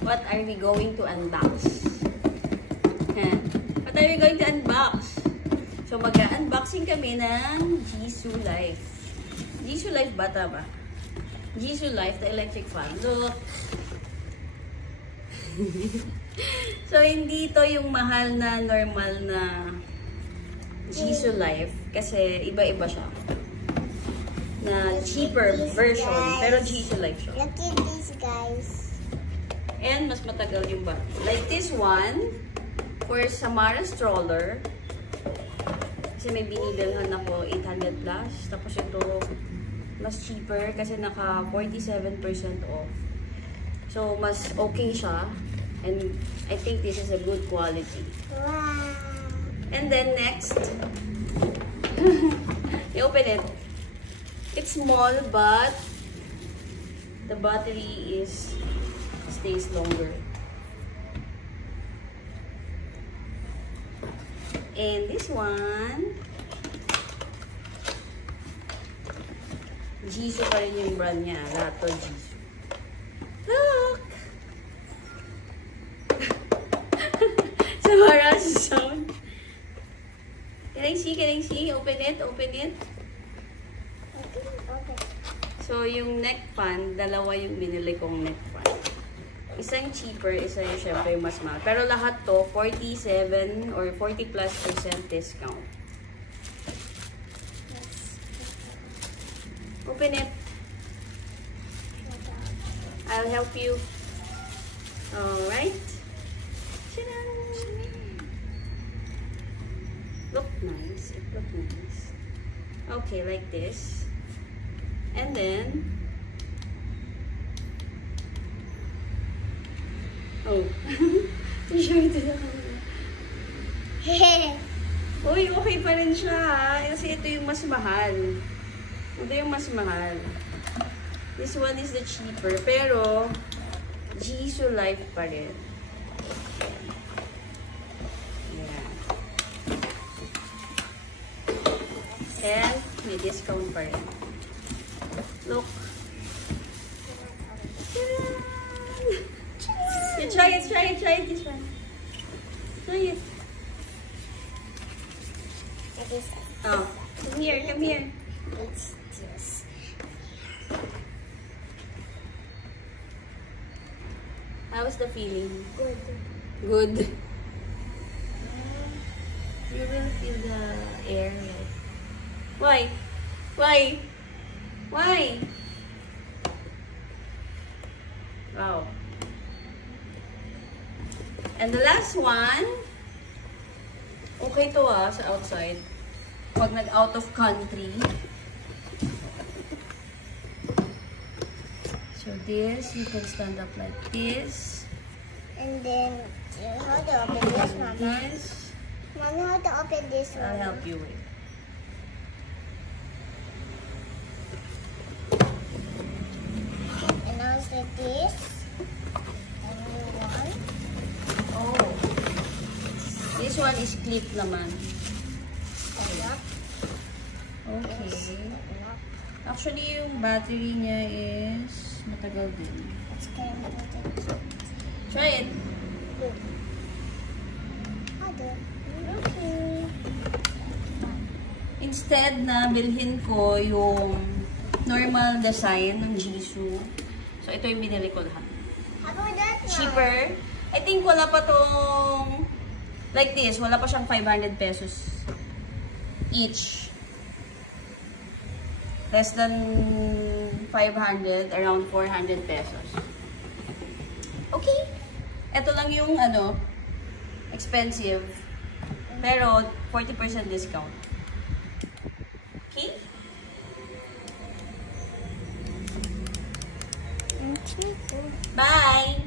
What are we going to unbox? What are we going to unbox? So, mag-unboxing kami ng Jisoo Life. Jisoo Life bata ba? Jisoo Life, the electric fan. Look! So, hindi to yung mahal na, normal na Jisoo Life. Kasi, iba-iba siya. Na cheaper version. Pero Jisoo Life siya. Look at this, guys. And, mas matagal yung battery. Like this one, for Samara stroller. Kasi may binibilhan ako 800 plus. Tapos ito, mas cheaper kasi naka 47% off. So, mas okay siya. And I think this is a good quality. Wow. And then next, you open it. It's small, but the battery stays longer. And this one, Jisoo pa rin yung brand niya. Lato Jisoo. Look! Samara sound. Can I see? Can I see? Open it. Open it. Okay. So, yung neck fan, dalawa yung binili kong neck fan. Isang cheaper, isa yung syempre mas mahal. Pero lahat to, 47 or 40 plus % discount. Open it. I'll help you. Alright. Look nice. It looks nice. Okay, like this. And then, oh. Show it to the camera. Uy, okay pa rin siya ha. Kasi ito yung mas mahal. Ito yung mas mahal. This one is the cheaper. Pero, Jisoo Life pa rin. Yeah. And, may discount pa rin. Look. You try it, this one. Try it. Oh, come here. It's this. How's the feeling? Good. Good. You will feel the air. Why? Wow. And the last one, okay to sa outside. Pag nag-out of country. So this, you can stand up like this. And then, how to open this, Mama? This. Mommy, how to open this one? I'll help you with. And now it's like this. And new one. Oh. This one is clip naman. Lock. Okay. Lock. Actually, yung battery niya is matagal din. Let's get it. Try it. Good. Okay. Instead na bilhin ko yung normal design ng Jisoo. So, ito yung binili ko lahat. How about that one? Cheaper. I think wala pa tong like this. Wala pa siyang 500 pesos each. Less than 500, around 400 pesos. Okay. Ito lang yung expensive. Pero 40% discount. Okay? Cheaper. Bye!